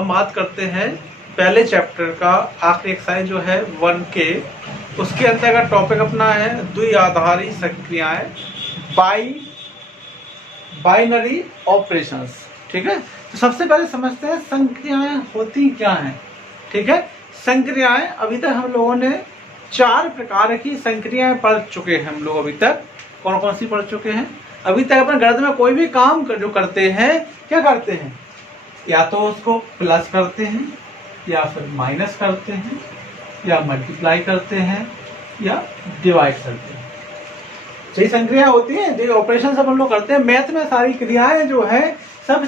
हम बात करते हैं पहले चैप्टर का आखिरी एक्सरसाइज जो है 1K, उसके अंतर्गत टॉपिक अपना है द्विआधारी संक्रियाएं, बाइनरी ऑपरेशंस। ठीक है, तो सबसे पहले समझते हैं संक्रियाएं होती क्या हैं। ठीक है, संक्रियाएं अभी तक हम लोगों ने 4 प्रकार की संक्रियाएं पढ़ चुके हैं। हम लोग अभी तक कौन कौन सी पढ़ चुके हैं? अभी तक अपने गणित में कोई भी काम जो करते हैं, क्या करते हैं? या तो उसको प्लस करते हैं, या फिर माइनस करते हैं, या मल्टीप्लाई करते हैं, या डिवाइड करते हैं। यही संक्रिया होती है, जो ऑपरेशन सब हम लोग करते हैं। मैथ में सारी क्रियाएं जो है सब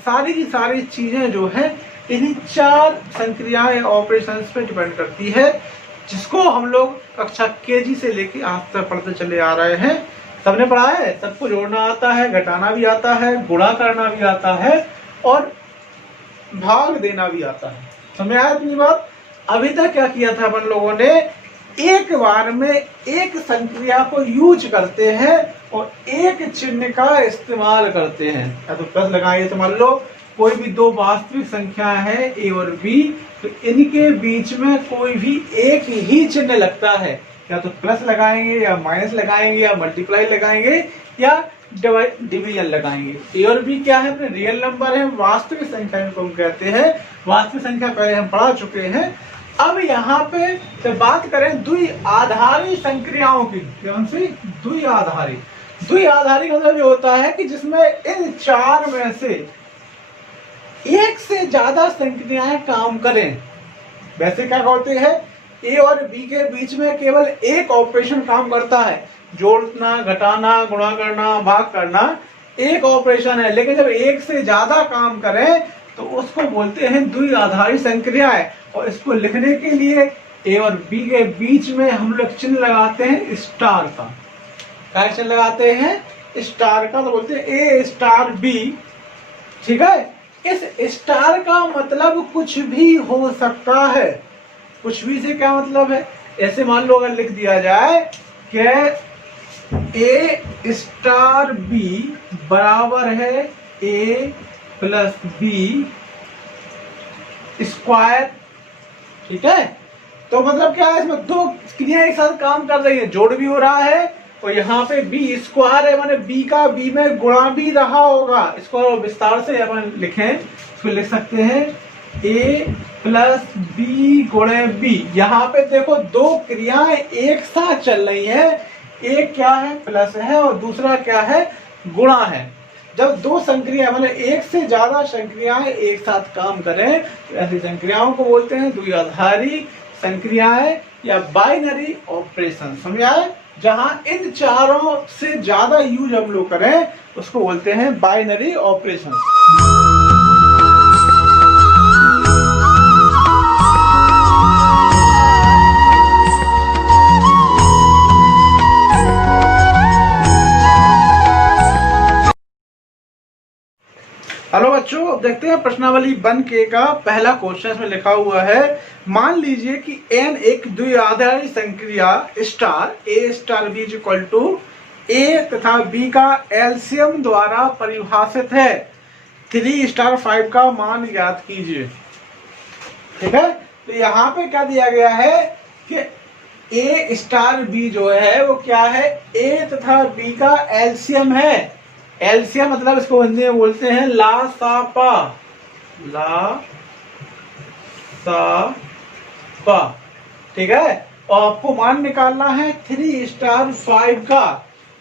सारी की सारी चीजें जो है इन्हीं 4 संक्रियाएं ऑपरेशंस पे डिपेंड करती है, जिसको हम लोग कक्षा केजी से लेके आज तक पढ़ते चले आ रहे हैं। सबने पढ़ा है, सबको जोड़ना आता है, घटाना भी आता है, गुणा करना भी आता है और भाग देना भी आता है। समझ आया इतनी बात? अभी तक क्या किया था अपन लोगों ने, एक बार में एक संक्रिया को यूज करते हैं और एक चिन्ह का इस्तेमाल करते हैं। या तो प्लस लगाइए, तो मान लो कोई भी 2 वास्तविक संख्या है ए और बी, तो इनके बीच में कोई भी एक ही चिन्ह लगता है। या तो प्लस लगाएंगे, या माइनस लगाएंगे, या मल्टीप्लाई लगाएंगे, या डिवीजन लगाएंगे। ए और बी क्या है? अपने रियल नंबर है, वास्तविक संख्या को हम कहते हैं। वास्तविक संख्या पहले हम पढ़ा चुके हैं। अब यहाँ पे जब बात करें द्विआधारी संक्रियाओं की, कौन सी? द्विआधारी का मतलब ये होता है कि जिसमें इन 4 में से एक से ज्यादा संक्रियाएं काम करें। वैसे क्या होते हैं, ए और बी के बीच में केवल एक ऑपरेशन काम करता है, जोड़ना, घटाना, गुणा करना, भाग करना, एक ऑपरेशन है। लेकिन जब एक से ज्यादा काम करें तो उसको बोलते हैं द्विआधारी संक्रियाएं। और इसको लिखने के लिए ए और बी के बीच में हम लोग चिन्ह लगाते हैं स्टार का। क्या चिन्ह लगाते हैं? स्टार का। तो बोलते हैं ए स्टार बी। ठीक है, इस स्टार का मतलब कुछ भी हो सकता है। कुछ भी से क्या मतलब है? ऐसे मान लो अगर लिख दिया जाए कि ए स्टार बी बराबर है ए प्लस बी स्क्वायर। ठीक है, तो मतलब क्या है, इसमें 2 क्रिया एक साथ काम कर रही है, जोड़ भी हो रहा है और यहाँ पे बी स्क्वायर है, माने बी का बी में गुणा भी रहा होगा। इसको विस्तार से अपन लिखें, इसको लिख सकते हैं ए प्लस बी गुणे बी। यहाँ पे देखो 2 क्रियाएं एक साथ चल रही है, एक क्या है? प्लस है, और दूसरा क्या है? गुणा है। जब 2 संक्रिया मतलब एक से ज्यादा संक्रियाएं एक साथ काम करें तो ऐसी संक्रियाओं को बोलते हैं द्विआधारी संक्रियाएं या बाइनरी ऑपरेशन। समझ आए? जहां इन 4 से ज्यादा यूज हम लोग करें उसको बोलते हैं बाइनरी ऑपरेशन। हेलो बच्चों, अब देखते हैं प्रश्नावली 1K का पहला क्वेश्चन। इसमें लिखा हुआ है, मान लीजिए कि n एक द्विआधारी संक्रिया star a star b equal to a तथा बी का एलसीएम द्वारा परिभाषित है। 3 स्टार 5 का मान ज्ञात कीजिए। ठीक है, तो यहाँ पे क्या दिया गया है कि ए स्टार बी जो है वो क्या है? ए तथा बी का एलसीएम है। एलसीएम मतलब इसको हिंदी में बोलते हैं लासापा। ठीक है, और आपको मान निकालना है 3 स्टार 5 का।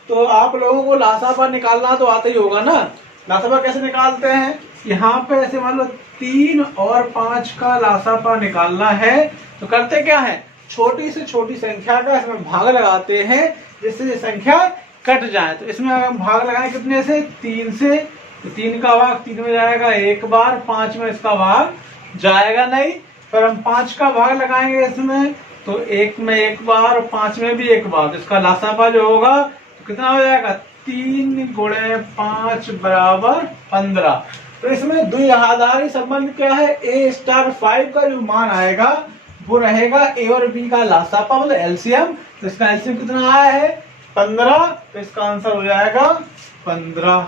तो आप लोगों को लासापा निकालना तो आता ही होगा ना। लासापा कैसे निकालते हैं? यहाँ पे ऐसे मान लो 3 और 5 का लासापा निकालना है। तो करते क्या है, छोटी से छोटी संख्या का इसमें भाग लगाते हैं जिससे ये संख्या कट जाए। तो इसमें अगर हम भाग लगाएं कितने से? 3 से, तो 3 का भाग 3 में जाएगा एक बार, 5 में इसका भाग जाएगा नहीं। फिर हम 5 का भाग लगाएंगे इसमें, तो 1 में एक बार और 5 में भी एक बार। तो इसका लासापा जो होगा तो कितना हो जाएगा? 3 गुणे 5 बराबर 15। तो इसमें द्विआधारी संबंध क्या है? ए स्टार 5 का जो मान आएगा वो रहेगा ए और बी का लासापा मतलब एलसीएम। तो इसका एलसीएम कितना आया है? 15। तो इसका आंसर हो जाएगा 15।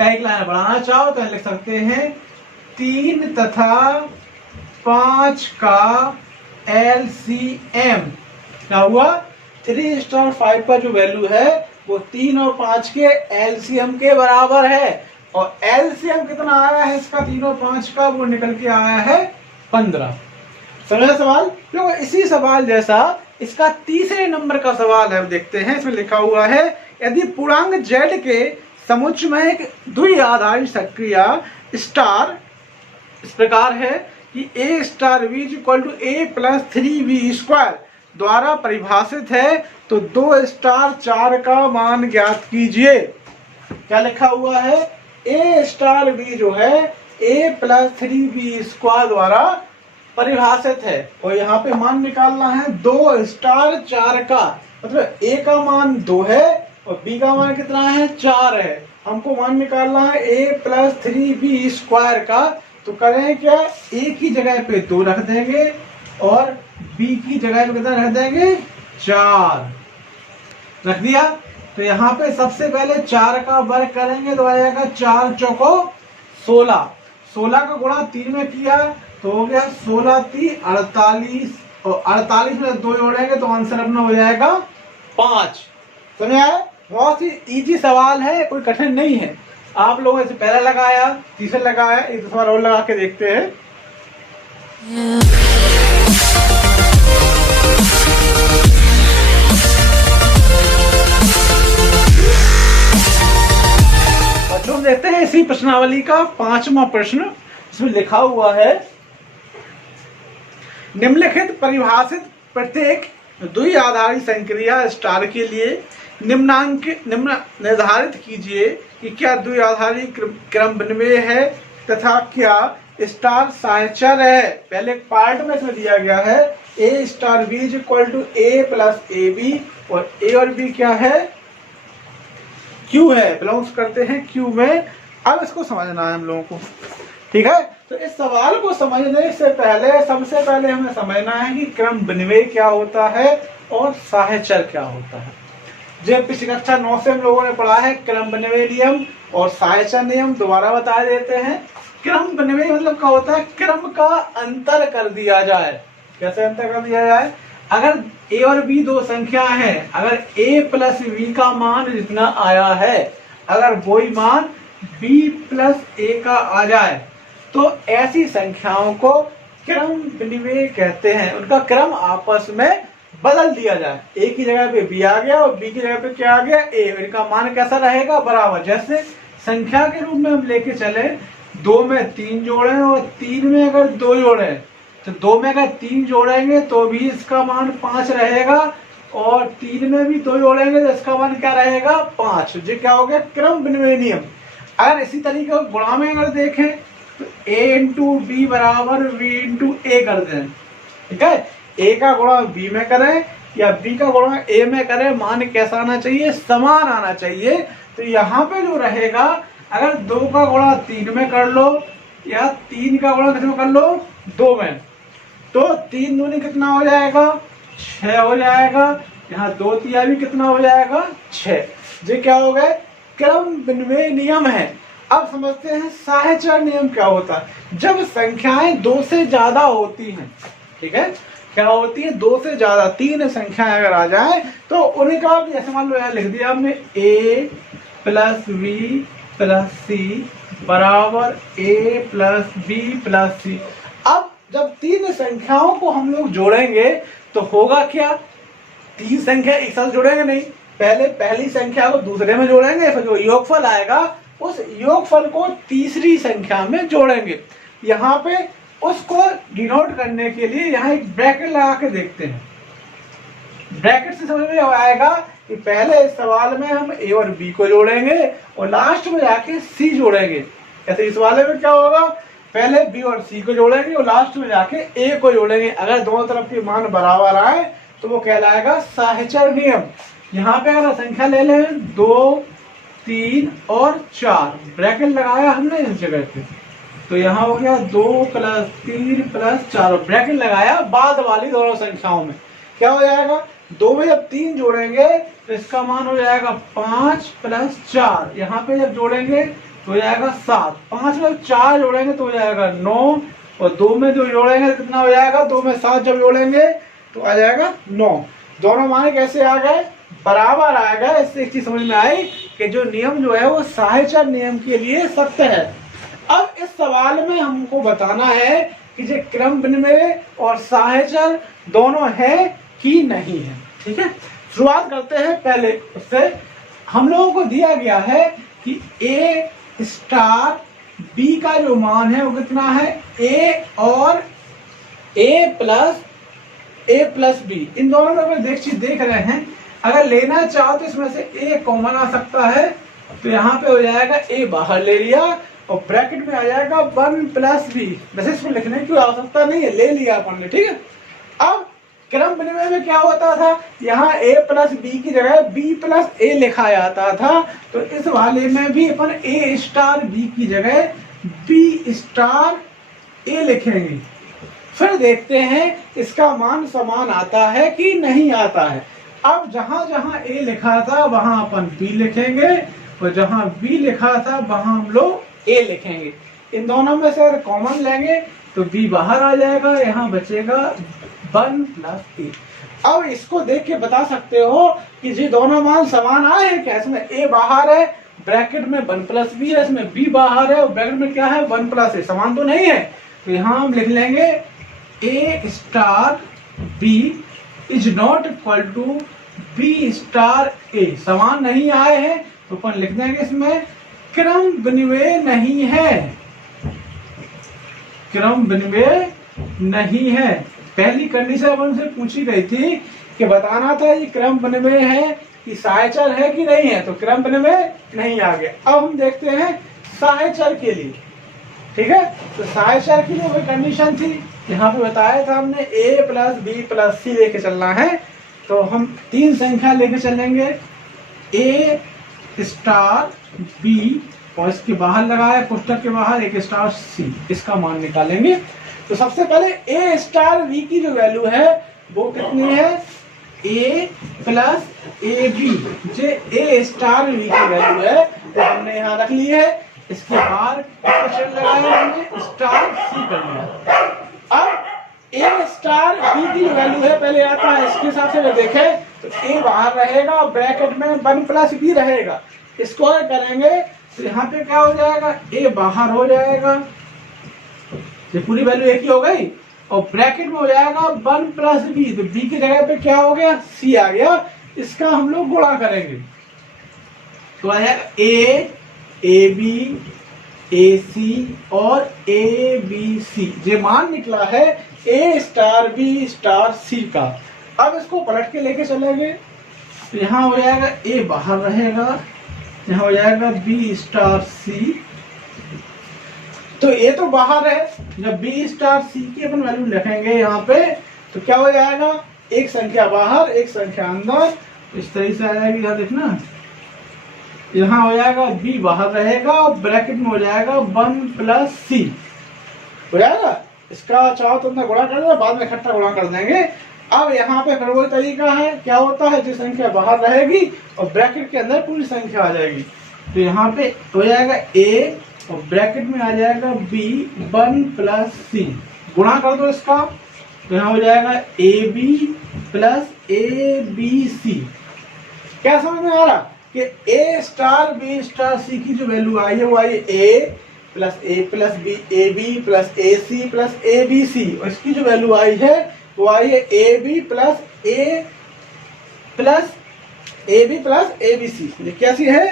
एक लाइन बढ़ाना चाहो तो लिख सकते हैं 3 तथा 5 का LCM क्या हुआ, 3 स्टार 5 का जो वैल्यू है वो 3 और 5 के LCM के बराबर है। और LCM कितना आया है इसका 3 और 5 का, वो निकल के आया है 15। समझा सवाल? देखो इसी सवाल जैसा इसका तीसरे नंबर का सवाल है, देखते हैं। इसमें लिखा हुआ है यदि पूर्णांक Z के समुच्चय में एक द्विआधारी सक्रिया स्टार इस प्रकार है कि A star V equal to A plus 3V square द्वारा परिभाषित है, तो 2 स्टार 4 का मान ज्ञात कीजिए। क्या लिखा हुआ है, A स्टार V जो है A प्लस 3V स्क्वायर द्वारा परिभाषित है, और यहाँ पे मान निकालना है 2 स्टार 4 का, मतलब A का मान 2 है और B का मान कितना है 4 है। हमको मान निकालना है A प्लस 3B स्क्वायर का, तो करें क्या, A की जगह पे 2 रख देंगे और B की जगह पे कितना रख देंगे 4 रख दिया। तो यहाँ पे सबसे पहले 4 का वर्ग करेंगे तो आएगा 4 चौको 16, 16 का गुणा 3 में किया तो हो गया 16 3 48, और 48 में 2 जोड़ेंगे तो आंसर अपना हो जाएगा 5। समझ आया? बहुत ही इजी सवाल है, कोई कठिन नहीं है। आप लोगों ने पहला लगाया, तीसरा लगाया, एक सवाल और लगा के देखते हैं। बच्चों देखते हैं इसी प्रश्नावली का 5वां प्रश्न। इसमें लिखा हुआ है निम्नलिखित परिभाषित प्रत्येक द्विआधारी संक्रिया स्टार के लिए निम्न निर्धारित कीजिए कि क्या द्विआधारी क्रम विनिमय है तथा क्या स्टार सहचर है। पहले पार्ट में इसमें दिया गया है A star B equal to A plus AB, और A और B क्या है, Q है, बिलोंग्स करते हैं Q में। अब इसको समझना है हम लोगों को, ठीक है। तो इस सवाल को समझने से पहले सबसे पहले हमें समझना है कि क्रम विनिमय क्या होता है और सहचर क्या होता है। जब पिछली कक्षा 9 से हम लोगों ने पढ़ा है क्रम विनिमय नियम और सहचर नियम, दोबारा बता देते हैं। क्रम विनिमय मतलब क्या होता है, क्रम का अंतर कर दिया जाए। कैसे अंतर कर दिया जाए, अगर A और B दो संख्या है, अगर A प्लस B का मान जितना आया है, अगर वही मान B प्लस A का आ जाए तो ऐसी संख्याओं को क्रम विनिमय कहते हैं। उनका क्रम आपस में बदल दिया जाए, A की जगह पे B आ गया और B की जगह पे क्या आ गया A, और इनका मान कैसा रहेगा, बराबर। जैसे संख्या के रूप में हम लेके चले, 2 में 3 जोड़े और 3 में अगर 2 जोड़े, तो 2 में अगर 3 जोड़ेंगे तो भी इसका मान 5 रहेगा, और 3 में भी 2 जोड़ेंगे तो इसका मान क्या रहेगा 5। ये क्या हो गया, क्रम विनिमय नियम। अगर इसी तरीके से गुणा में अगर देखें तो A इंटू B बराबर V इंटू A कर दें, ठीक है। A का गुणा B में करें या B का गुणा A में करें, मान कैसा आना चाहिए, समान आना चाहिए। तो यहाँ पे जो रहेगा, अगर 2 का गुणा 3 में कर लो या 3 का गुणा किस में कर लो 2 में, तो 3 दूनी कितना हो जाएगा 6 हो जाएगा। यहाँ 2 तिया भी कितना हो जाएगा 6। ये क्या हो गए, क्रम विनिमय नियम है। अब समझते हैं सहचर नियम क्या होता है। जब संख्याएं 2 से ज्यादा होती हैं, ठीक है, क्या होती है 2 से ज्यादा, 3 संख्याएं अगर आ जाए तो उनका भी ऐसे मान लो यहाँ लिख दिया हमने A plus V plus C बराबर A plus B plus C। अब जब 3 संख्याओं को हम लोग जोड़ेंगे तो होगा क्या, 3 संख्या एक साथ जोड़ेंगे नहीं, पहले पहली संख्या को दूसरे में जोड़ेंगे, फिर जो योगफल आएगा उस योगफल को तीसरी संख्या में जोड़ेंगे। यहाँ पे उसको डिनोट करने के लिए यहाँ एक ब्रैकेट लगा के देखते हैं। ब्रैकेट से समझ में आएगा कि पहले इस सवाल में हम A और B को जोड़ेंगे और लास्ट में जाके C जोड़ेंगे। ऐसे इस वाले में क्या होगा, पहले B और C को जोड़ेंगे और लास्ट में जाके A को जोड़ेंगे। अगर दोनों तरफ के मान बराबर आए तो वो कहलाएगा सहचर नियम। यहाँ पे अगर संख्या ले लें 2 3 और 4, ब्रैकेट लगाया हमने इस जगह पे, तो यहाँ हो गया 2 प्लस 3 प्लस 4, ब्रैकेट लगाया बाद वाली दोनों संख्याओं में। क्या हो जाएगा, 2 में जब 3 जोड़ेंगे तो इसका मान हो जाएगा 5 प्लस 4, यहाँ पे जब जोड़ेंगे तो हो जाएगा 7, 5 में 4 जोड़ेंगे तो हो जाएगा 9, और 2 में जो जोड़ेंगे तो कितना हो जाएगा, 2 में 7 जब जोड़ेंगे तो आ जाएगा 9। दोनों मान कैसे आ गए, बराबर आ गए। इससे एक चीज समझ में आई कि जो नियम जो है वो साहचर्य नियम के लिए सत्य है। अब इस सवाल में हमको बताना है कि जो क्रम विनिमय और साहचर्य दोनों है कि नहीं है। ठीक है, शुरुआत करते हैं पहले उससे। हम लोगों को दिया गया है कि ए स्टार बी का जो मान है वो कितना है, ए और ए प्लस बी, इन दोनों में अगर देख रहे हैं, अगर लेना चाहो तो इसमें से ए कॉमन आ सकता है, तो यहाँ पे हो जाएगा ए बाहर ले लिया और ब्रैकेट में आ जाएगा 1 प्लस बी। वैसे इसमें लिखने की आवश्यकता नहीं है, ले लिया अपन ने। ठीक है, अब क्रम विनिमय में क्या होता था, यहाँ a प्लस बी की जगह b प्लस ए लिखा जाता था, तो इस वाले में भी अपन a स्टार b की जगह b स्टार a लिखेंगे। फिर देखते हैं इसका मान समान आता है कि नहीं आता है। अब जहां जहां a लिखा था वहां अपन b लिखेंगे, और जहां b लिखा था वहां हम लोग a लिखेंगे। इन दोनों में से अगर कॉमन लेंगे तो b बाहर आ जाएगा, यहाँ बचेगा 1 प्लस ए। अब इसको देख के बता सकते हो कि ये दोनों मान समान आए हैं क्या। इसमें a बाहर है, ब्रैकेट में 1 प्लस बी है, इसमें b बाहर है और ब्रैकेट में क्या है 1 प्लस ए, समान तो नहीं है। तो यहाँ हम लिख लेंगे a star b is not equal to b star a, समान नहीं आए हैं तो अपन लिख देंगे इसमें क्रम विनिमय नहीं है, क्रम विनिमय नहीं है। पहली कंडीशन अपन से पूछी गई थी कि बताना था ये क्रम विनिमय है कि साहचर्य है कि नहीं है, तो क्रम विनिमय नहीं आ गया। अब हम देखते हैं साहचर्य के लिए। ठीक है, तो साहचर्य की जो कंडीशन थी यहाँ पे बताया था हमने a प्लस बी प्लस सी लेके चलना है, तो हम 3 संख्या लेके चलेंगे, a स्टार b और इसके बाहर लगाया पुस्तक के बाहर एक स्टार c, इसका मान निकालेंगे। तो सबसे पहले a स्टार b की जो वैल्यू है वो कितनी है, a प्लस ए बी, जो a स्टार b की वैल्यू है वो हमने यहाँ रख ली है। इसके बाहर लगाया हमने स्टार c कर लिया। अब a स्टार b की जो वैल्यू है पहले आता है, इसके हिसाब से अगर देखें तो a बाहर रहेगा, ब्रैकेट में 1 प्लस b रहेगा। इसको करेंगे तो यहाँ पे क्या हो जाएगा, a बाहर हो जाएगा, ये पूरी वैल्यू एक ही हो गई, और ब्रैकेट में हो जाएगा 1 प्लस बी, तो b की जगह पे क्या हो गया, c आ गया। इसका हम लोग गुणा करेंगे तो आ जाएगा a b ए सी और ए बी सी, ये मान निकला है a star b star c का। अब इसको पलट के लेके चलेंगे तो यहाँ हो जाएगा a बाहर रहेगा, यहाँ हो जाएगा b स्टार c, तो a तो बाहर है, जब b स्टार c की अपन वैल्यू लिखेंगे यहाँ पे तो क्या हो जाएगा, एक संख्या बाहर एक संख्या अंदर, इस तरह से आ जाएगी। यहाँ देखना, यहाँ हो जाएगा b बाहर रहेगा और ब्रैकेट में हो जाएगा 1 प्लस c हो जाएगा। इसका चाहो तो अंदर गुणा कर दो, बाद में इकट्ठा गुणा कर देंगे। अब यहाँ पे फिर वही तरीका है, क्या होता है, जो संख्या बाहर रहेगी और ब्रैकेट के अंदर पूरी संख्या आ जाएगी। तो यहाँ पे हो जाएगा a और ब्रैकेट में आ जाएगा b 1 प्लस c, गुणा कर दो इसका तो यहाँ हो जाएगा ab प्लस abc। क्या समझ में आ रहा कि a star b star c की जो वैल्यू आई है वो आई a plus B, A B plus A C plus A B C, और इसकी जो वैल्यू आई है वो आई है A B plus A B C. ये कैसी है,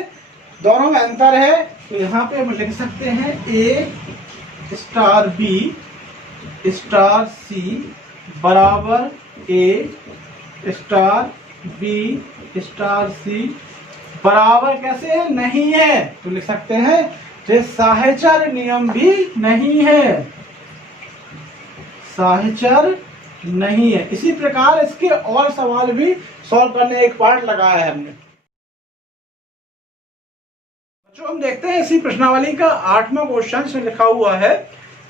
दोनों में अंतर है, तो यहाँ पे हम लिख सकते हैं a star b star c बराबर a star b star c बराबर कैसे है, नहीं है, तो लिख सकते हैं ये साहचर्य नियम भी नहीं है, साहचर्य नहीं है। इसी प्रकार इसके और सवाल भी सॉल्व करने एक पार्ट लगाया है हमने। बच्चों हम देखते हैं इसी प्रश्नावली का 8वां क्वेश्चन इसमें लिखा हुआ है,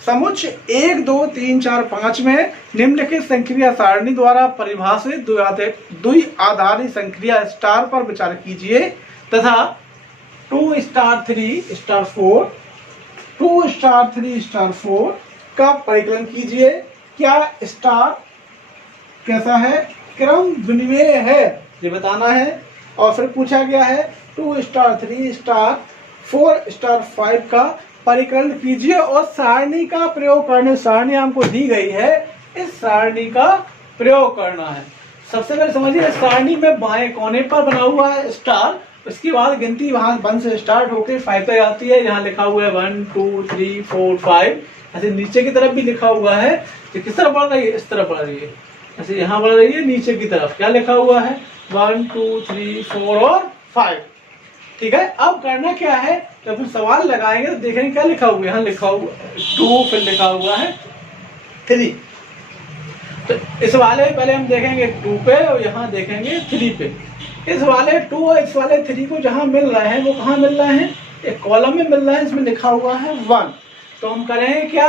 समुच्च 1 2 3 4 5 में निम्नलिखित संक्रिया सारणी द्वारा परिभाषित द्विआधारी संक्रिया स्टार पर विचार कीजिए तथा 2 स्टार 3 स्टार 4, 2 स्टार 3 स्टार 4 का परिकलन कीजिए। क्या स्टार कैसा है, क्रम विनिमेय है, ये बताना है। और फिर पूछा गया है 2 स्टार 3 स्टार 4 स्टार 5 का परिकलन कीजिए और सारणी का प्रयोग करने, सारणी हमको दी गई है, इस सारणी का प्रयोग करना है। सबसे पहले समझिए, सारणी में बाएं कोने पर बना हुआ है स्टार, उसके बाद गिनती वहां 1 से स्टार्ट होकर 5 तक आती है। यहाँ लिखा हुआ है 1 2 3 4 5। ऐसे नीचे की तरफ भी लिखा हुआ है, तो किस तरफ बढ़ रही है, इस तरफ बढ़ रही है। ऐसे यहाँ बढ़ रही है नीचे की तरफ, क्या लिखा हुआ है 1 2 3 4 और 5। ठीक है, अब करना क्या है, जब हम सवाल लगाएंगे तो देखेंगे क्या लिखा हुआ है। यहाँ लिखा हुआ 2, फिर लिखा हुआ है 3। तो इस वाले पहले हम देखेंगे 2 पे और यहाँ देखेंगे 3 पे। इस वाले 2 और इस वाले 3 को जहाँ मिल रहे हैं वो कहाँ मिल रहे हैं, एक कॉलम में मिल रहा है, इसमें लिखा हुआ है 1। तो हम करेंगे क्या,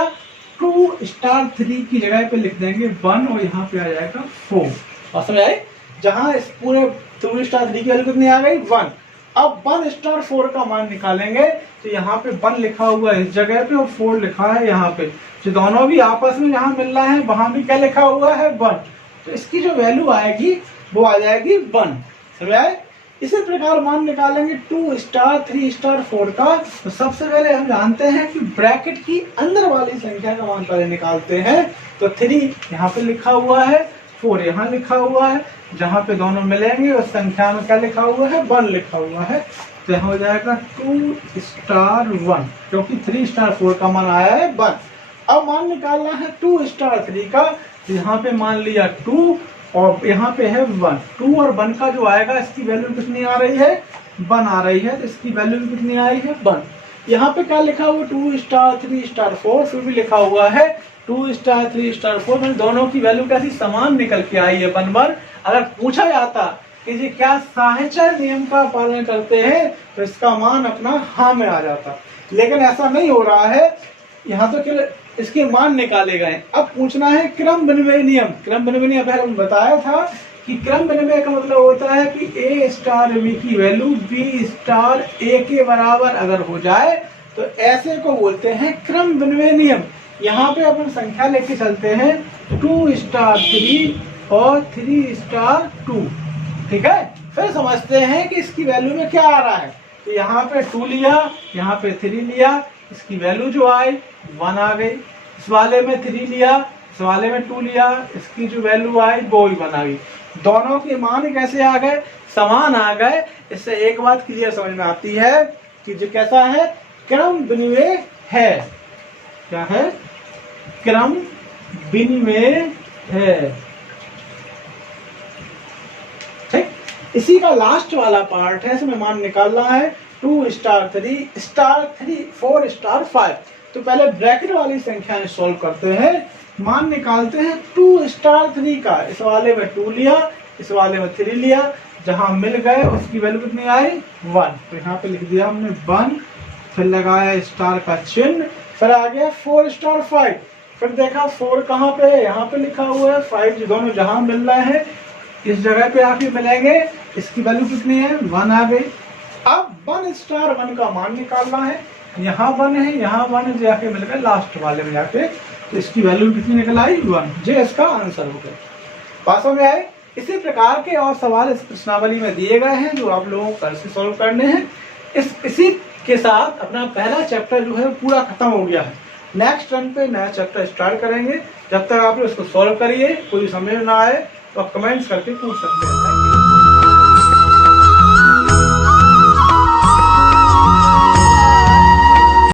2 स्टार 3 की जगह पे लिख देंगे 1 और यहाँ पे आ जाएगा 4। और समझ आए, जहाँ इस पूरे 2 स्टार 3 की वैल्यू कितनी आ गई 1। अब 1 स्टार 4 का मान निकालेंगे, तो यहाँ पे 1 लिखा हुआ है इस जगह पे और 4 लिखा है यहाँ पे, जो दोनों भी आपस में जहाँ मिल रहा है वहां भी क्या लिखा हुआ है 1। तो इसकी जो वैल्यू आएगी वो आ जाएगी 1। समझ आए। इसी प्रकार मान निकालेंगे 2 स्टार 3 स्टार 4 का। तो सबसे पहले हम जानते हैं कि ब्रैकेट की अंदर वाली संख्या का मान पहले निकालते हैं। तो 3 यहाँ पे लिखा हुआ है, 4 यहाँ लिखा हुआ है, जहाँ पे दोनों मिलेंगे उस संख्या में क्या लिखा हुआ है 1 लिखा हुआ है। तो यहाँ हो जाएगा 2 स्टार 1, क्योंकि 3 स्टार 4 का मान आया है 1। अब मान निकालना है 2 स्टार 3 का। तो यहाँ पे मान लिया 2 और यहाँ पे है 1। 2 और 1 का जो आएगा इसकी वैल्यू कितनी आ रही है 1 आ रही है, तो इसकी वैल्यू कितनी आई है 1। यहाँ पे क्या लिखा हुआ 2 स्टार 3 स्टार 4, फिर भी लिखा हुआ है 2 स्टार 3 स्टार 4, में दोनों की वैल्यू कैसी समान निकल के आई है 1 1। अगर पूछा जाता कि जी क्या साहचर्य नियम का पालन करते हैं, तो इसका मान अपना हाँ में आ जाता, लेकिन ऐसा नहीं हो रहा है। यहाँ तो केवल इसके मान निकाले गए। अब पूछना है क्रम विनिमय नियम। क्रम विनिमय नियम पहले हमने बताया था कि क्रम विनिमय का मतलब होता है कि a स्टार b की वैल्यू b स्टार a के बराबर अगर हो जाए तो ऐसे को बोलते हैं क्रम विनिमय नियम। यहाँ पे अपन संख्या लेके चलते हैं 2 स्टार 3 और 3 स्टार 2। ठीक है, फिर समझते हैं कि इसकी वैल्यू में क्या आ रहा है। तो यहाँ पे 2 लिया, यहाँ पे 3 लिया, इसकी वैल्यू जो आई 1 आ गई। इस वाले में 3 लिया, इस वाले में 2 लिया, इसकी जो वैल्यू आई वो ही 1 आ गई। दोनों के मान कैसे आ गए, समान आ गए। इससे एक बात क्लियर समझ में आती है कि जो कैसा है, क्रम विनिमय है। क्या है, क्रम विनिमय है। ठीक, इसी का लास्ट वाला पार्ट है, इसमें मान निकालना है 2 स्टार 3 स्टार 3 4 स्टार 5। तो पहले ब्रैकेट वाली संख्या सॉल्व करते हैं, मान निकालते हैं 2 स्टार 3 का। इस वाले में 2 लिया, इस वाले में 3 लिया, जहां मिल गए उसकी वैल्यू कितनी आई 1। तो यहाँ पे लिख दिया हमने 1, फिर लगाया स्टार का चिन्ह, फिर आ गया 4 स्टार 5। फिर देखा 4 कहाँ पे है, यहाँ पे लिखा हुआ है 5, दोनों जहां मिल रहे हैं इस जगह पे आके मिलेंगे, इसकी वैल्यू कितनी है 1 आ गई। अब 1 स्टार 1 का मान निकालना है, यहाँ 1 है, यहाँ 1 है, जाके मिल गए लास्ट वाले में जाके, तो इसकी वैल्यू कितनी निकल आई 1। जो इसका आंसर हो गया। बात समझ में आए। इसी प्रकार के और सवाल इस प्रश्नावली में दिए गए हैं जो आप लोगों को कल से सॉल्व करने हैं। इसी के साथ अपना पहला चैप्टर जो है पूरा खत्म हो गया है। नेक्स्ट टर्न पे नया चैप्टर स्टार्ट करेंगे। जब तक आप लोग इसको सॉल्व करिए, कोई समझ ना आए तो आप कमेंट्स करके पूछ सकते हैं।